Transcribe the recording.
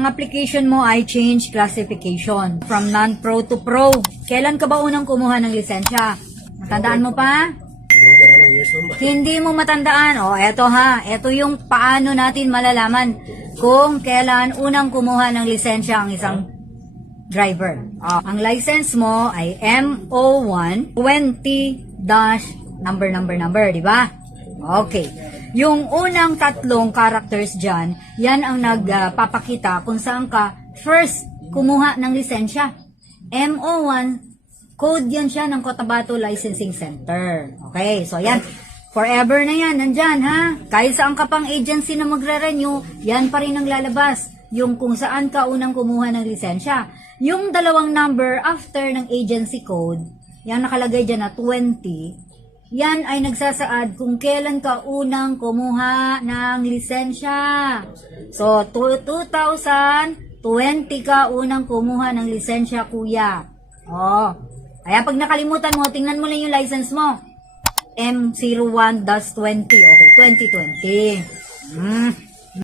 Ang application mo ay change classification from non-pro to pro. Kailan ka ba unang kumuha ng lisensya? Matandaan mo pa? Hindi mo matandaan. O, eto ha. Eto yung paano natin malalaman kung kailan unang kumuha ng lisensya ang isang driver. Ang license mo ay MO1 20-number, di ba? Okay. Yung unang tatlong characters dyan, yan ang nagpapakita kung saan ka first kumuha ng lisensya. MO1, code yan siya ng Cotabato Licensing Center. Okay, so yan. Forever na yan, nandyan ha. Kahit saan ka pang agency na magre-renew, yan pa rin ang lalabas. Yung kung saan ka unang kumuha ng lisensya. Yung dalawang number after ng agency code, yan nakalagay dyan na 20, yan ay nagsasaad kung kailan ka unang kumuha ng lisensya. So, 2020 ka unang kumuha ng lisensya, kuya. Kaya pag nakalimutan mo, tingnan mo lang yung license mo. M01-20. Okay, 2020.